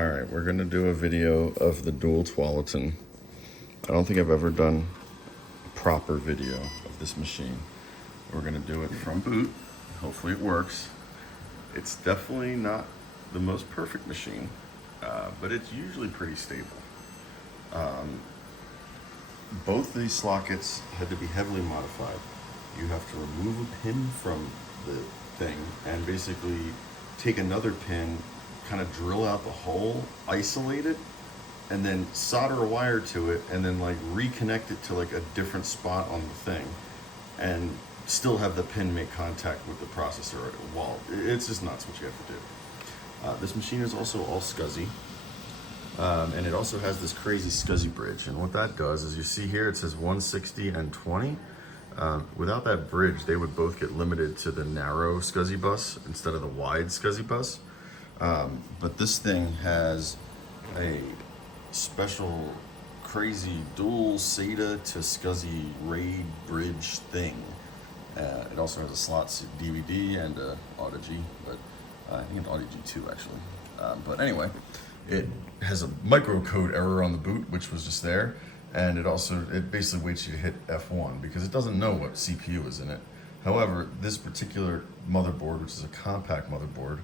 All right, we're gonna do a video of the dual Tualating. I don't think I've ever done a proper video of this machine. We're gonna do it from boot. Hopefully it works. It's definitely not the most perfect machine, but it's usually pretty stable. Both these sockets had to be heavily modified. You have to remove a pin from the thing and basically take another pin, kind of drill out the hole, isolate it, and then solder a wire to it, and then like reconnect it to like a different spot on the thing, and still have the pin make contact with the processor wall. It's just nuts what you have to do. This machine is also all SCSI, and it also has this crazy SCSI bridge. And what that does is, you see here it says 160 and 20. Without that bridge, they would both get limited to the narrow SCSI bus instead of the wide SCSI bus. But this thing has a special crazy dual SATA to SCSI RAID bridge thing. It also has a slot DVD and a Audio-G, but I think an Audio-G too actually. But anyway, it has a microcode error on the boot, which was just there. And it basically waits you to hit F1 because it doesn't know what CPU is in it. However, this particular motherboard, which is a compact motherboard,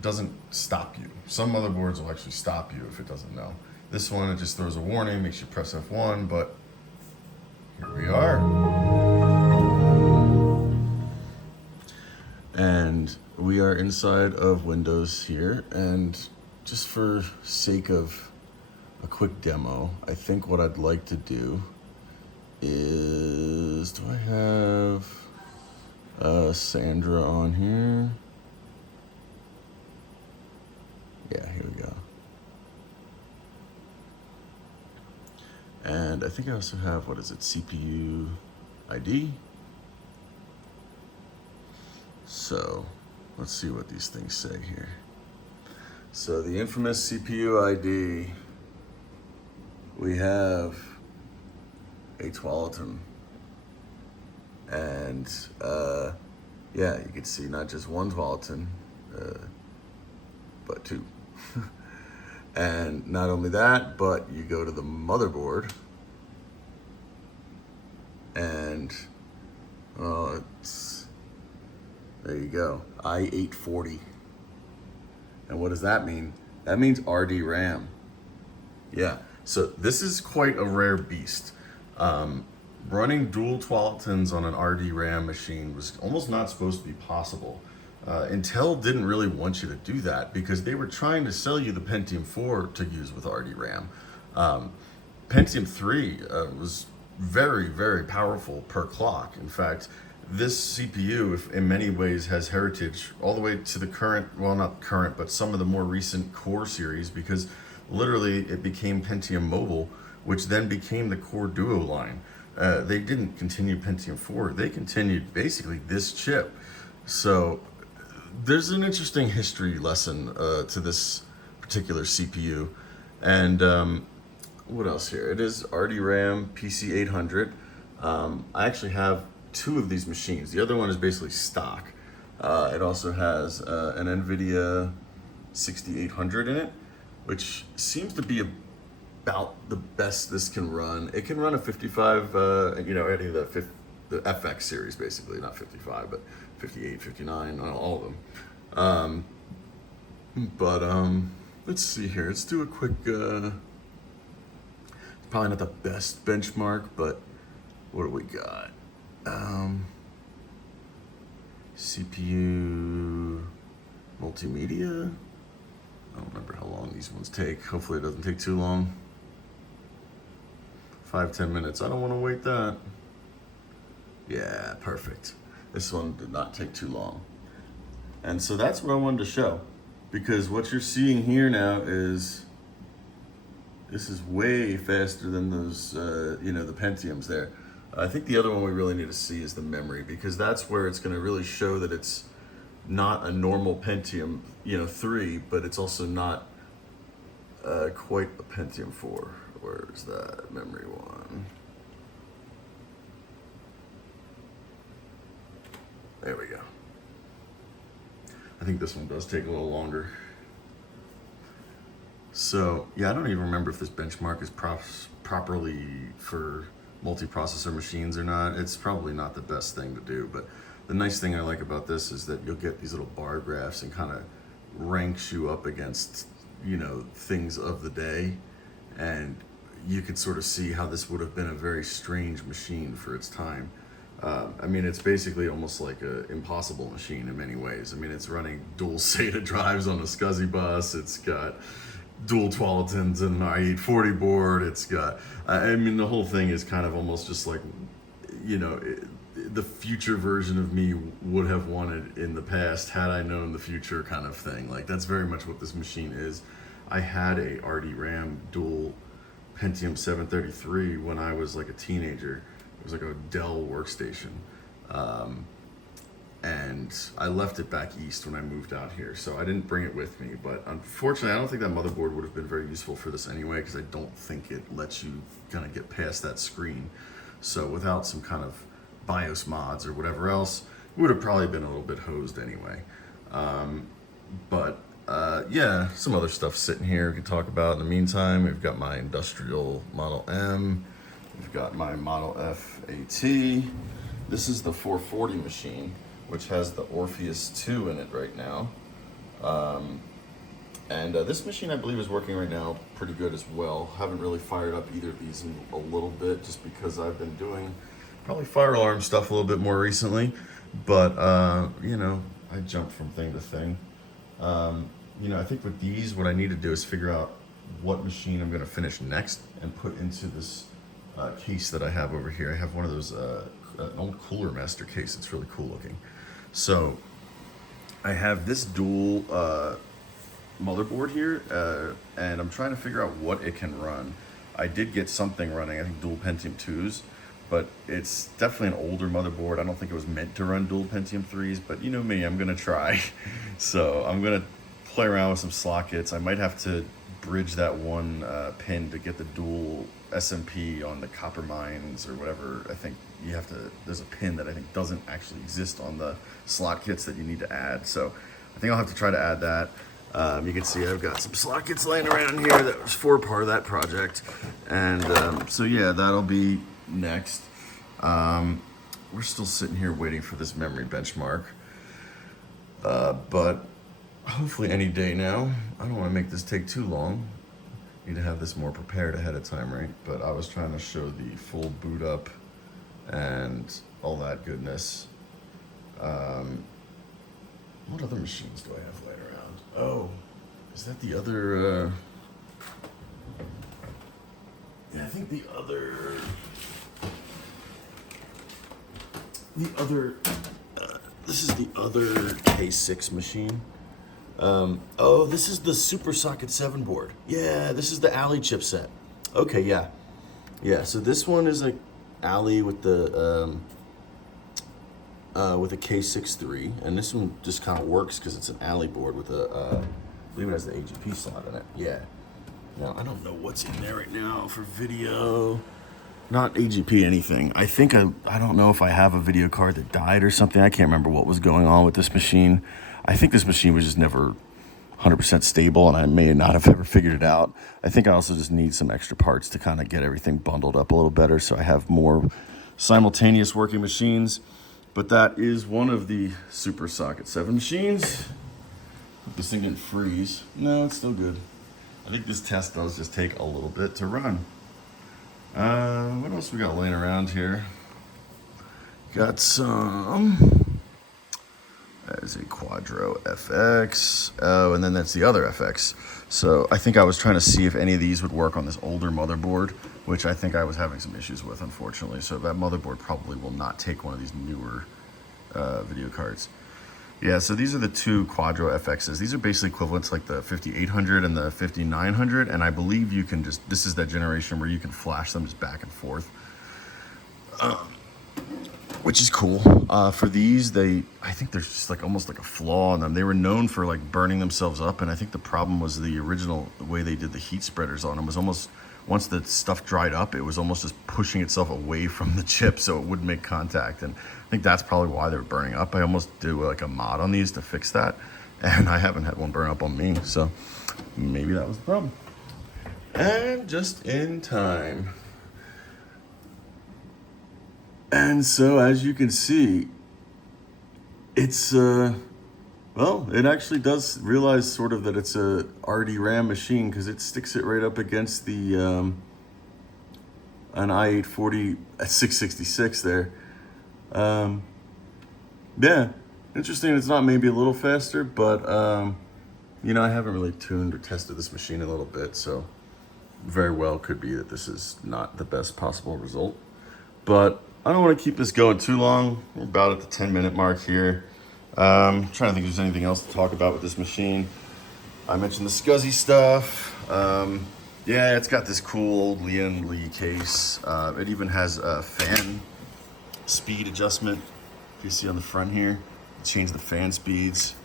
doesn't stop you. Some motherboards will actually stop you if it doesn't know. This one, it just throws a warning, makes you press F1, but here we are. And we are inside of Windows here, and just for sake of a quick demo, I think what I'd like to do is, do I have Sandra on here? Yeah, here we go. And I think I also have, what is it, CPU ID? So let's see what these things say here. So the infamous CPU ID, we have a Tualating. And yeah, you can see not just one Tualating, but two. And not only that, but you go to the motherboard, and there you go, i840. And what does that mean? That means RDRAM. Yeah, so this is quite a rare beast. Running dual Tualatings on an RDRAM machine was almost not supposed to be possible. Intel didn't really want you to do that because they were trying to sell you the Pentium 4 to use with RDRAM. Pentium 3 was very, very powerful per clock. In fact, this CPU, in many ways, has heritage all the way to the current, well, not current, but some of the more recent Core series, because literally it became Pentium Mobile, which then became the Core Duo line. They didn't continue Pentium 4, they continued basically this chip. So there's an interesting history lesson to this particular CPU. And what else here? It is RDRAM PC800. I actually have two of these machines. The other one is basically stock. It also has an NVIDIA 6800 in it, which seems to be about the best this can run. It can run a 55, any of the FX series, basically, not 55, but 58, 59, all of them. Let's see here. Let's do a quick, probably not the best benchmark, but what do we got? CPU multimedia. I don't remember how long these ones take. Hopefully it doesn't take too long. 5-10 minutes. I don't want to wait that. Yeah, perfect. This one did not take too long. And so that's what I wanted to show, because what you're seeing here now is, this is way faster than those, the Pentiums there. I think the other one we really need to see is the memory, because that's where it's going to really show that it's not a normal Pentium, 3, but it's also not quite a Pentium 4. Where's that memory one? There we go. I think this one does take a little longer. So yeah, I don't even remember if this benchmark is properly for multiprocessor machines or not. It's probably not the best thing to do, but the nice thing I like about this is that you'll get these little bar graphs and kind of ranks you up against, you know, things of the day, and you could sort of see how this would have been a very strange machine for its time. I mean, it's basically almost like an impossible machine in many ways. I mean, it's running dual SATA drives on a SCSI bus. It's got dual Tualatins and an i840 board. It's got, I mean, the whole thing is kind of almost just like, you know, the future version of me would have wanted in the past had I known the future kind of thing. Like, that's very much what this machine is. I had a RDRAM dual Pentium 733 when I was like a teenager. It was like a Dell workstation. And I left it back east when I moved out here, so I didn't bring it with me. But unfortunately, I don't think that motherboard would have been very useful for this anyway, because I don't think it lets you kind of get past that screen. So without some kind of BIOS mods or whatever else, it would have probably been a little bit hosed anyway. Yeah, some other stuff sitting here we can talk about in the meantime. We've got my industrial Model M. We've got my Model F AT. This is the 440 machine, which has the Orpheus 2 in it right now. This machine, I believe, is working right now pretty good as well. Haven't really fired up either of these in a little bit, just because I've been doing probably fire alarm stuff a little bit more recently. But, you know, I jump from thing to thing. You know, I think with these, what I need to do is figure out what machine I'm going to finish next and put into this case that I have over here. I have one of those, an old Cooler Master case. It's really cool looking. So I have this dual motherboard here, and I'm trying to figure out what it can run. I did get something running, I think dual Pentium 2s, but it's definitely an older motherboard. I don't think it was meant to run dual Pentium 3s, but you know me, I'm gonna try. So I'm gonna play around with some sockets. I might have to bridge that one pin to get the dual SMP on the copper mines or whatever. I think you have to, there's a pin that I think doesn't actually exist on the slot kits that you need to add. So I think I'll have to try to add that. You can see I've got some slot kits laying around here that was for part of that project. And so yeah, that'll be next. We're still sitting here waiting for this memory benchmark. But hopefully any day now. I don't want to make this take too long. Need to have this more prepared ahead of time, right? But I was trying to show the full boot up and all that goodness. What other machines do I have laying around? Oh, is that the other? Yeah, I think the other. This is the other K6 machine. Oh, this is the Super Socket 7 board. Yeah, this is the Alley chipset. Okay, yeah. Yeah, so this one is a Alley with the K6-3, and this one just kind of works because it's an Alley board with a, I believe it has the AGP slot in it. Yeah. Now, I don't know what's in there right now for video. Not AGP anything. I think I don't know if I have a video card that died or something. I can't remember what was going on with this machine. I think this machine was just never 100% stable, and I may not have ever figured it out. I think I also just need some extra parts to kind of get everything bundled up a little better so I have more simultaneous working machines. But that is one of the Super Socket 7 machines. Hope this thing didn't freeze. No, it's still good. I think this test does just take a little bit to run. What else we got laying around here? Got some. That is a Quadro FX. Oh, and then that's the other FX. So I think I was trying to see if any of these would work on this older motherboard, which I think I was having some issues with, unfortunately. So that motherboard probably will not take one of these newer video cards. Yeah, so these are the two Quadro FXs. These are basically equivalent to like the 5800 and the 5900, and I believe you can just, this is that generation where you can flash them just back and forth, which is cool. For these, I think there's just like almost like a flaw in them. They were known for like burning themselves up, and I think the problem was the original way they did the heat spreaders on them was almost, once the stuff dried up, it was almost just pushing itself away from the chip so it wouldn't make contact. And I think that's probably why they were burning up. I almost do like a mod on these to fix that, and I haven't had one burn up on me. So, maybe that was the problem. And just in time. And so as you can see, it's well, it actually does realize sort of that it's a RDRAM machine because it sticks it right up against the an i840 666 there. Yeah, interesting. It's not maybe a little faster, but you know, I haven't really tuned or tested this machine a little bit, so very well could be that this is not the best possible result. But I don't want to keep this going too long. We're about at the 10-minute mark here. Trying to think if there's anything else to talk about with this machine. I mentioned the SCSI stuff. Yeah, it's got this cool old Lian Li case. It even has a fan speed adjustment. If you see on the front here, change the fan speeds.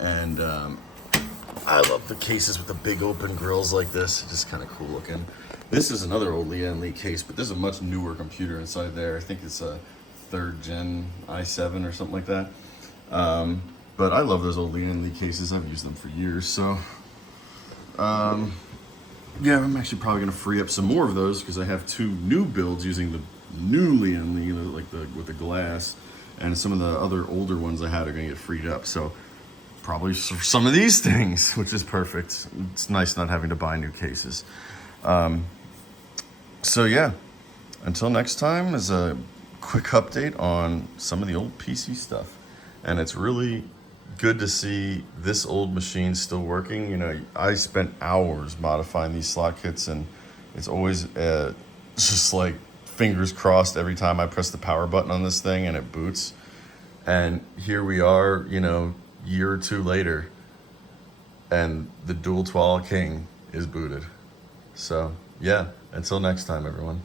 And I love the cases with the big open grills like this. Just kind of cool looking. This is another old Lian Li case, but there's a much newer computer inside there. I think it's a 3rd gen i7 or something like that. But I love those old Lian Li cases. I've used them for years. So yeah, I'm actually probably going to free up some more of those because I have 2 new builds using the new Lian Li, like with the glass, and some of the other older ones I had are going to get freed up. So probably some of these things, which is perfect. It's nice not having to buy new cases. So yeah, until next time is a quick update on some of the old PC stuff. And it's really good to see this old machine still working. You know, I spent hours modifying these slot kits, and it's always just like fingers crossed every time I press the power button on this thing and it boots. And here we are, you know, year or 2 later, and the dual Tualaking is booted. So yeah, until next time, everyone.